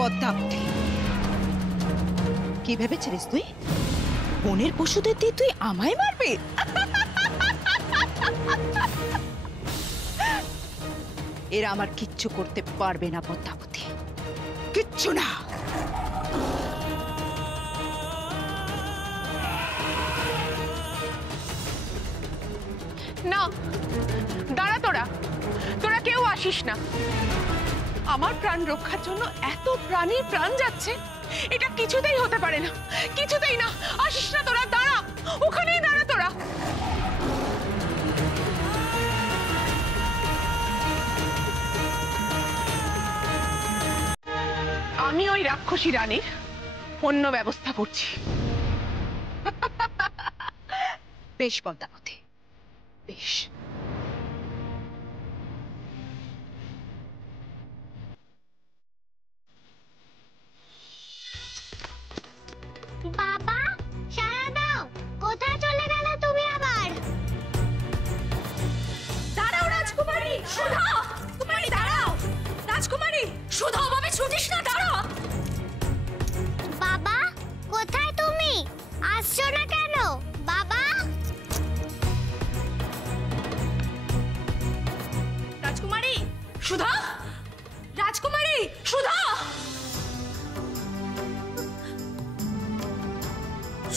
পদ্মাবতী, কি ভেবেছিস তুই বনের পশুদের দিয়ে তুই আমায় মারবি? এরা আমার কিচ্ছু করতে পারবে না পদ্মাবতী, কিচ্ছু না। না দাঁড়া, তোরা তোরা কেউ আসিস না। আমার প্রাণ রক্ষার জন্য এত প্রাণীর প্রাণ যাচ্ছে, এটা কিছুতেই হতে পারে না, কিছুতেই না। আসিস না তোরা, দাঁড়া, ওখানেই দাঁড়া তোরা। আমি ওই রাক্ষসী রানীর অন্য ব্যবস্থা করছি। বেশ পদ্মাবতী, বেশ। বাবা সারা দাও, কোথায় চলে গেলে তুমি আবার? দাঁড়াও রাজকুমারী সুধা, কুমারী দাঁড়াও। রাজকুমারী সুধা, ওভাবে ছুটিস না, দাঁড়াও। বাবা কোথায় তুমি? আসছো না কেন বাবা? রাজকুমারী সুধা, রাজকুমারী সুধা,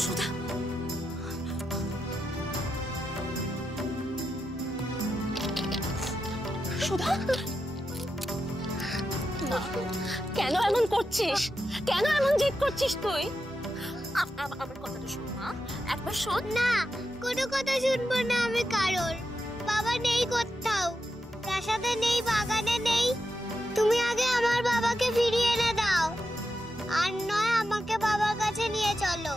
সুধা। সুধা, কেন এমন করছিস? কেন এমন জিদ করছিস তুই? আমার কথাটা শোন মা, একবার শোন। না, কোনো কথা শুনবো না আমি কারোর। বাবা নেই কোথাও, প্রাসাদে নেই, বাগানে নেই। তুমি আগে আমার বাবাকে ফিরিয়ে এনে দাও, আর নয় আমাকে বাবার কাছে নিয়ে চলো,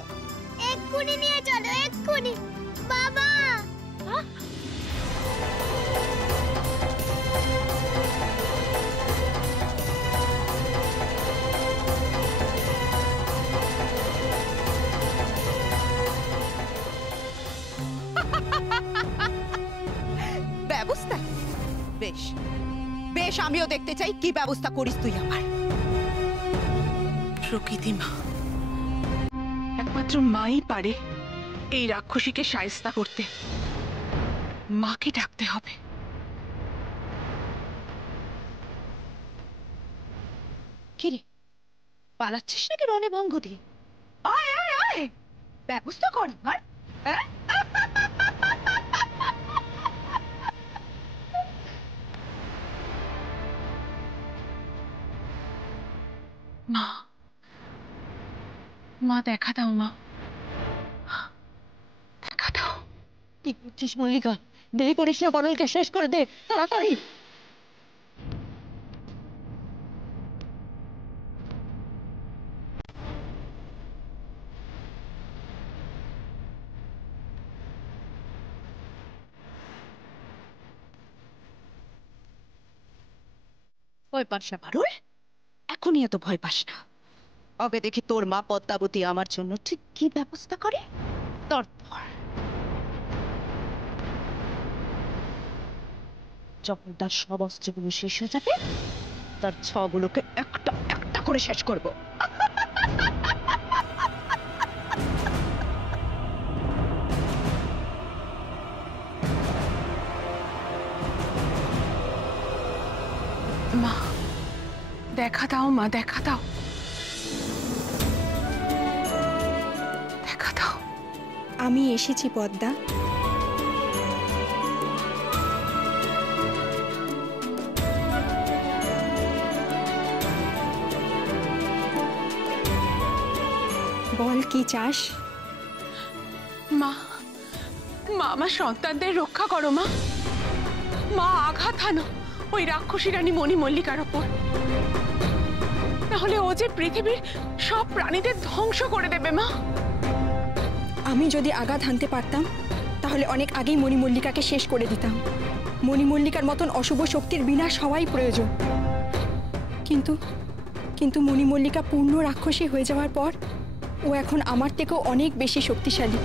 এক্ষুনি নিয়ে চলো, এক্ষুনি। বাবা ব্যবস্থা? বেশ বেশ, আমিও দেখতে চাই কি ব্যবস্থা করিস তুই আমার। প্রকৃতি মা, একমাত্র মাই পারে এই রাক্ষসীকে শায়েস্তা করতে। মাকে ডাকতে হবে। কিরে পালাচ্ছিস নাকি রণে ভঙ্গ দিয়ে? আয় আয় আয়, ব্যবস্থা কর আমার। হ্যাঁ, মা, মা দেখা দাও, মা দেখা দাও। কি করছিস মল্লিকা? দেরি করিস না, বনলকে শেষ করে দে তাড়াতাড়ি। ভয় পাস না পারুল, এখনই এত ভয় পাস না। আগে দেখি তোর মা পদ্মাবতী আমার জন্য ঠিক কি ব্যবস্থা করে, তারপর যখন তার সব অস্ত্রগুলো শেষ হয়ে যাবে, তার ছগুলোকে একটা একটা করে শেষ করবো। মা দেখা দাও, মা দেখা দাও, দেখা দাও। আমি এসেছি পদ্মা। বল কি চাস? মা, মা আমার সন্তানদের রক্ষা করো মা। মা আঘাত হানো ওই রাক্ষসী রানী মণি মল্লিকার ওপর, তাহলে ও যে পৃথিবীর সব প্রাণীদের ধ্বংস করে দেবে মা। আমি যদি আঘাত হানতে পারতাম তাহলে অনেক আগেই মণিমল্লিকাকে শেষ করে দিতাম। মণিমল্লিকার মতন অশুভ শক্তির বিনাশ হওয়াই প্রয়োজন। কিন্তু কিন্তু মণিমল্লিকা পূর্ণ রাক্ষসী হয়ে যাওয়ার পর ও এখন আমার থেকেও অনেক বেশি শক্তিশালী।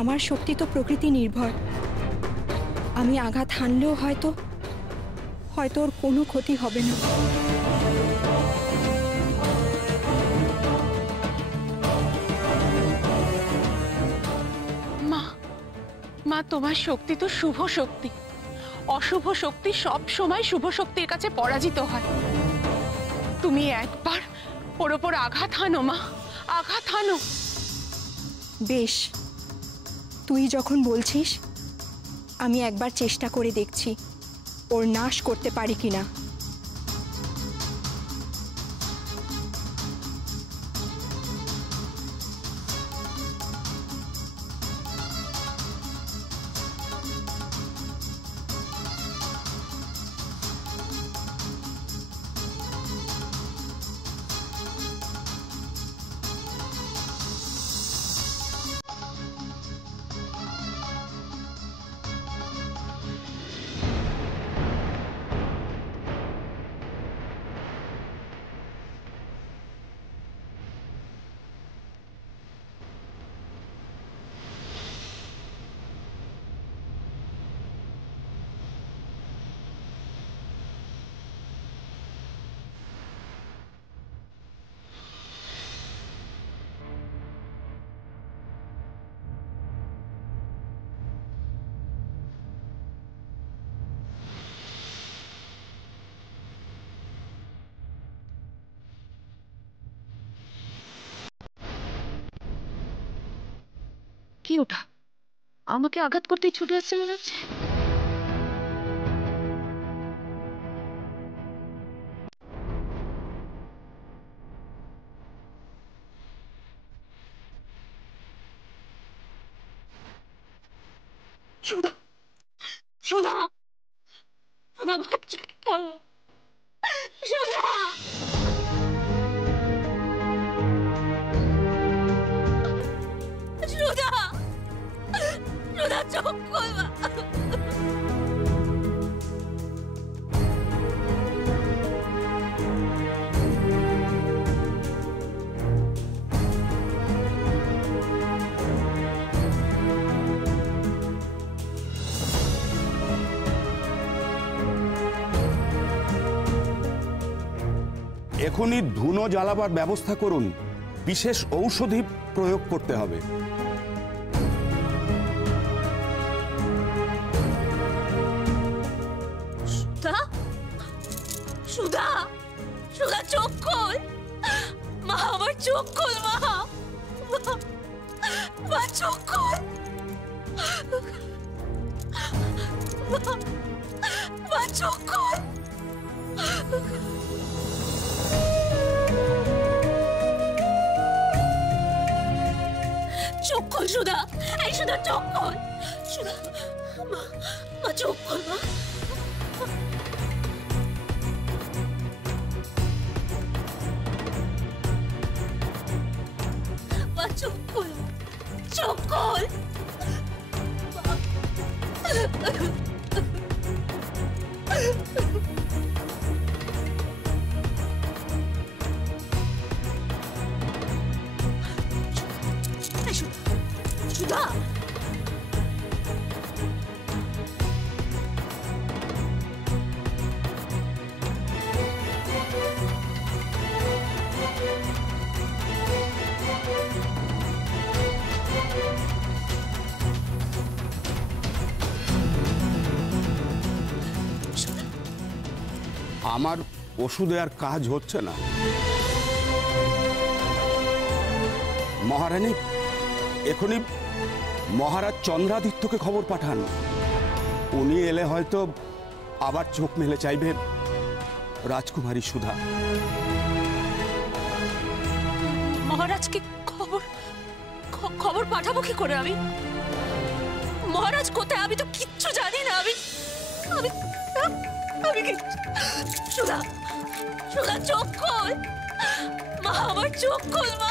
আমার শক্তি তো প্রকৃতি নির্ভর। আমি আঘাত হানলেও হয়তো ওর কোনো ক্ষতি হবে না। মা, মা তোমার শক্তি তো শুভ শক্তি। অশুভ শক্তি সব সময় শুভ শক্তির কাছে পরাজিত হয়। তুমি একবার ওর ওপর আঘাত হানো মা, আঘাত হানো। বেশ, তুই যখন বলছিস আমি একবার চেষ্টা করে দেখছি ওর নাশ করতে পারি কিনা। কি ওটা? আমাকে আঘাত করতেই ছুটে আসছে মনে হচ্ছে। সুধা, সুধা, সুধা বাচ্চা, সুধা। সুধা, সুধা চোখ খোল মা। এখনই ধুনো জ্বালাবার ব্যবস্থা করুন। বিশেষ ঔষধি প্রয়োগ করতে হবে। সুধা, সুধা, সুধা চোখ খোল মা, আমার চোখ খোল মা, মা চোখ খোল মা, চোখ খোল। চোখ খোল সুধা, এই সুধা চোখ খোল। সুধা, মা, মা চোখ খোল মা। মা চোখ খোল, চোখ খোল। সুধা, আমার ওষুধে আর কাজ হচ্ছে না। মহারানী, এখনই মহারাজ চন্দ্রাদিত্যকে খবর পাঠান। উনি এলে হয়তো আবার চোখ মেলে চাইবে রাজকুমারী সুধা। মহারাজকে খবর পাঠাবো কি করে আমি? মহারাজ কোথায় আমি তো কিচ্ছু জানি না। আমি সুধা, সুধা চোখ খোল মা, আমার চোখ খোল মা।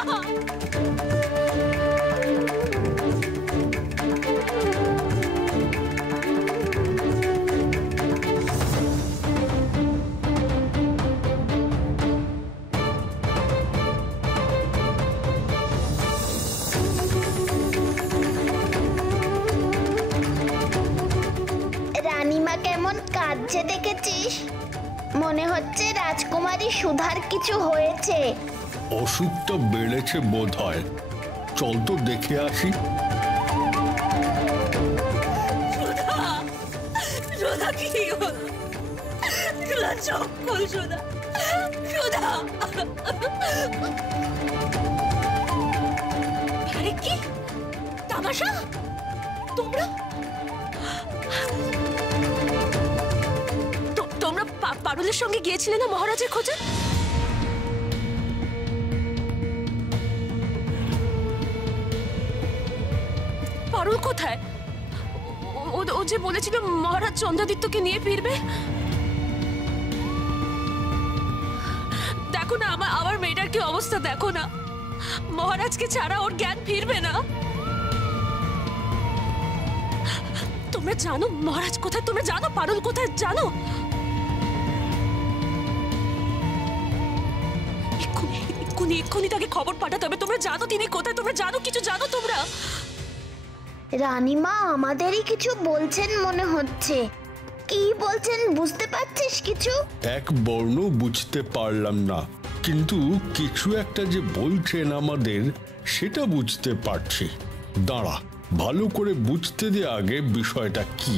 কাঁদছে দেখেছিস? মনে হচ্ছে রাজকুমারী সুধার কিছু হয়েছে। অসুখটা বেড়েছে বোধহয়। চল তো দেখে আসি। সুধা কি হলো? সুধা চোখ খোল, সুধা, সুধা। আরে কি তামাশা! তোমরা তোমরা পারুলের সঙ্গে গিয়েছিলে না মহারাজের খোঁজে? পারুল কোথায়? ও যে বলেছিল মহারাজ চন্দ্রাদিত্যকে নিয়ে ফিরবে। দেখো না আমার মেয়েটার কি অবস্থা, দেখো না। মহারাজকে ছাড়া ওর জ্ঞান ফিরবে না। তোমরা জানো মহারাজ কোথায়? তোমরা জানো পারুল কোথায়? জানো? এক্ষুনি তাকে খবর পাঠাতে হবে। তোমরা জানো তিনি কোথায়? তোমরা জানো কিছু? জানো তোমরা? রানীমা আমাদেরই কিছু বলছেন মনে হচ্ছে। কি বলছেন বুঝতে পারছিস কিছু? এক বর্ণ বুঝতে পারলাম না, কিন্তু কিছু একটা যে বলছেন আমাদের সেটা বুঝতে পারছি। দাঁড়া, ভালো করে বুঝতে দে আগে বিষয়টা কি।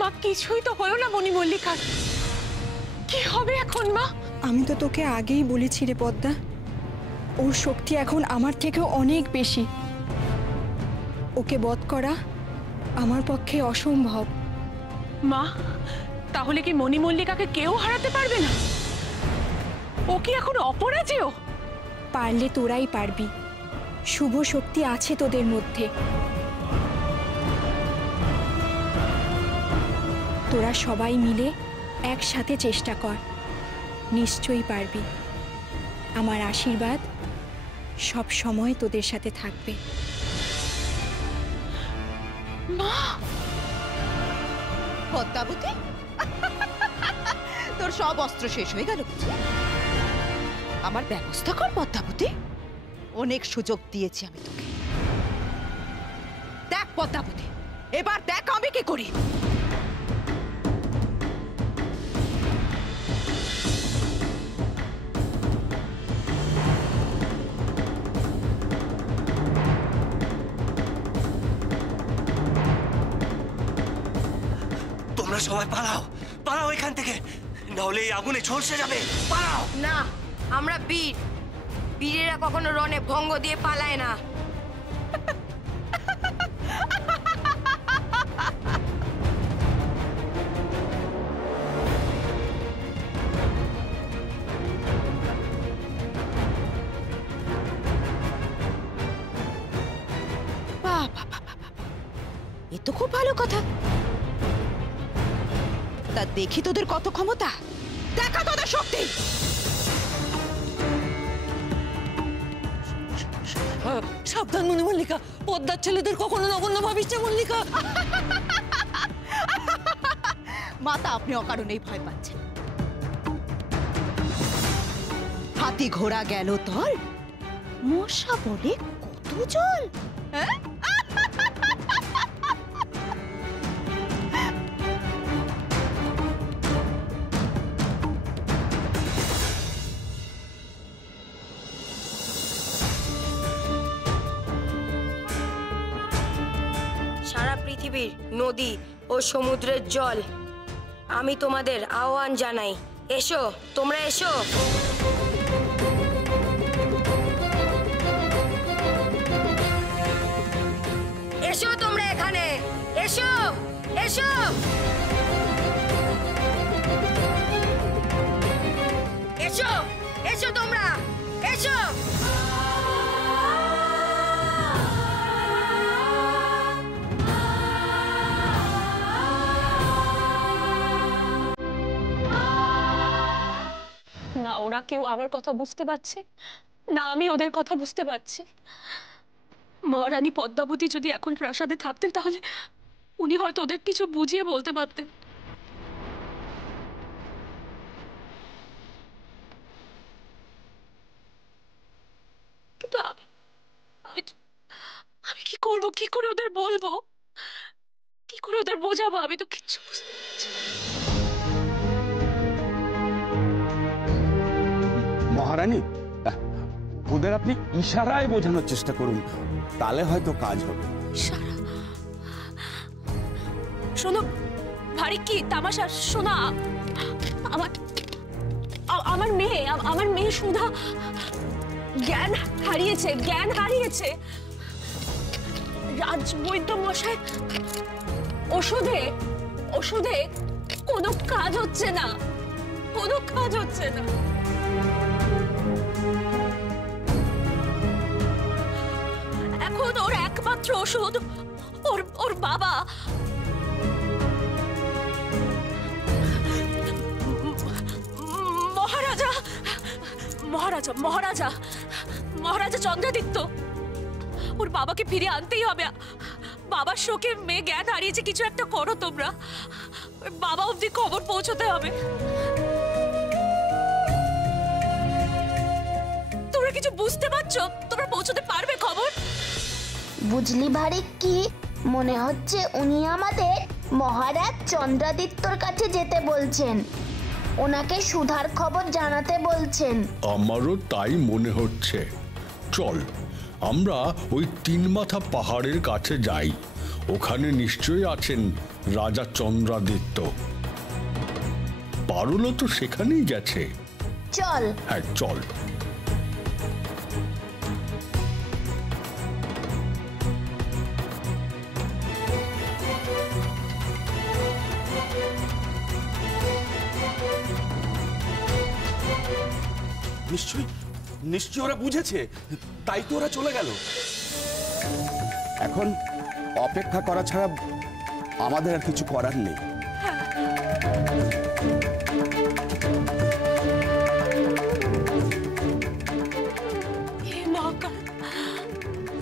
মা, কিছুই তো হলো না মণি মল্লিকার। কি হবে এখন মা? আমি তো তোকে আগেই বলেছি রে পদ্মা, ওর শক্তি এখন আমার থেকেও অনেক বেশি। ওকে বধ করা আমার পক্ষে অসম্ভব। মা, তাহলে কি মণি মল্লিকাকে কেউ হারাতে পারবে না? ও কি এখন অপরাজেয়? পারলে তোরাই পারবি। শুভ শক্তি আছে তোদের মধ্যে। তোরা সবাই মিলে একসাথে চেষ্টা কর, নিশ্চয়ই পারবি। আমার আশীর্বাদ সব সময় তোদের সাথে থাকবে। মা, পদ্মাবতী, তোর সব অস্ত্র শেষ হয়ে গেল বুঝি? আমার ব্যবস্থা কর পদ্মাবতী। অনেক সুযোগ দিয়েছি আমি তোকে। দেখ পদ্মাবতী, এবার দেখ আমি কি করি। তোমরা সবাই পালাও, পালাও এখান থেকে, নাহলে এই আগুনে ঝলসে যাবে। পালাও। না, আমরা বীর, বীরেরা কখনো রণে ভঙ্গ দিয়ে পালায় না। এ তো খুব ভালো কথা। তা দেখি তোদের কত ক্ষমতা, দেখা তোদের শক্তি। সাবধান মণি মল্লিকা, পদ্মার ছেলেদের কখনো নগণ্য ভাবিস না মল্লিকা। মাতা আপনি অকারণেই ভয় পাচ্ছেন। হাতি ঘোড়া গেল তল, মশা বলে কত জল। হ্যাঁ, পৃথিবীর নদী ও সমুদ্রের জল, আমি তোমাদের আহ্বান জানাই, এসো, তোমরা এসো। এসো তোমরা এখানে, এসো, এসো। এসো, এসো তোমরা, এসো। না ওরা কেউ আমার কথা বুঝতে পারছে না, আমি ওদের কথা বুঝতে পারছি। মহারানী পদ্মাবতী যদি এখন প্রাসাদে থাকতেন তাহলে উনি হয়তো ওদের কিছু বুঝিয়ে বলতে পারতেন। কিন্তু আমি কি করবো, কি করে ওদের বলবো, কি করে ওদের বোঝাবো, আমি তো কিচ্ছু বুঝতে পারছি না। মহারানী, ওদের আপনি ইশারায় বোঝানোর চেষ্টা করুন, তাহলে হয়তো কাজ হবে। ইশারা? শোনো ভারী কি তামাশা, শোনা, আমার মেয়ে সুধা জ্ঞান হারিয়েছে। রাজবৈদ্য মশাই ওষুধে কোনো কাজ হচ্ছে না। এখন ওর একমাত্র ওষুধ ওর বাবা। মহারাজা চন্দ্রাদিত্য, ওর বাবাকে ফিরে আনতেই হবে। বাবার শোকে মেয়ে জ্ঞান হারিয়েছে, কিছু একটা করো তোমরা, বাবা অবধি খবর পৌঁছতে হবে। তোমরা কিছু বুঝতে পারছো? তোমরা পৌঁছতে পারবে খবর? বুঝলি ভারী কি, মনে হচ্ছে উনি আমাদের মহারাজ চন্দ্রাদিত্যর কাছে যেতে বলছেন, ওনাকে সুধার খবর জানাতে বলছেন। আমারও তাই মনে হচ্ছে। চল আমরা ওই তিন মাথা পাহাড়ের কাছে যাই, ওখানে নিশ্চয়ই আছেন রাজা চন্দ্রাদিত্য। পারুলও তো সেখানেই গেছে। চল। হ্যাঁ চল। নিশ্চয়ই ওরা বুঝেছে, তাই তো ওরা চলে গেল। এখন অপেক্ষা করা ছাড়া আমাদের আর কিছু করার নেই।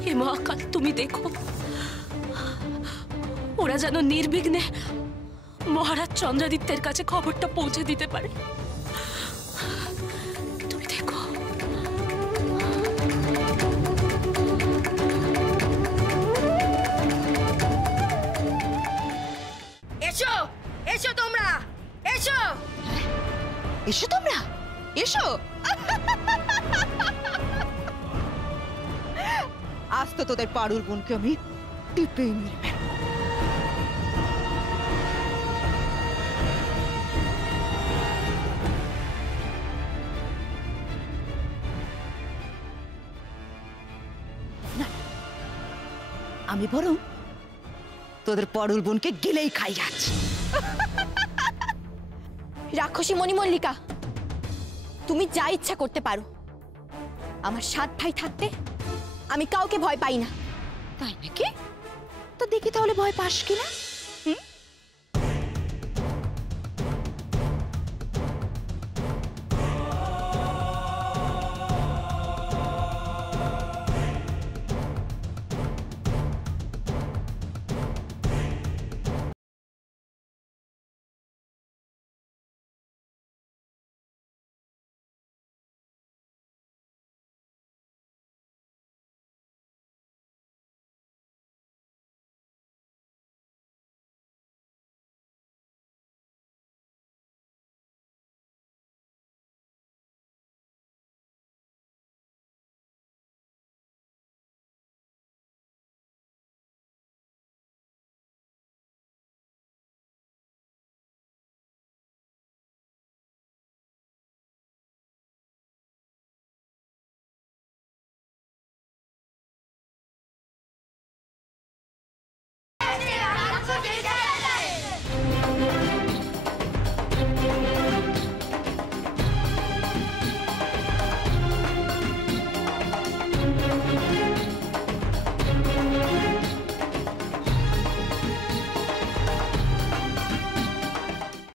হে মহাকাল, তুমি দেখো ওরা যেন নির্বিঘ্নে মহারাজ চন্দ্রাদিত্যের কাছে খবরটা পৌঁছে দিতে পারে। তুমি দেখো। এসো, এসো তোমরা, এসো। এসো তোমরা, এসো। আজ তো তোদের পারুল বোনকে আমি টিপে মেরে আমি বরং তোদের পারুল বোনকে গিলেই খাই যাচ্ছি। রাক্ষসী মণিমল্লিকা, তুমি যা ইচ্ছা করতে পারো, আমার 7 ভাই থাকতে আমি কাউকে ভয় পাই না। তাই নাকি? তো দেখি তাহলে ভয় পাস কিনা।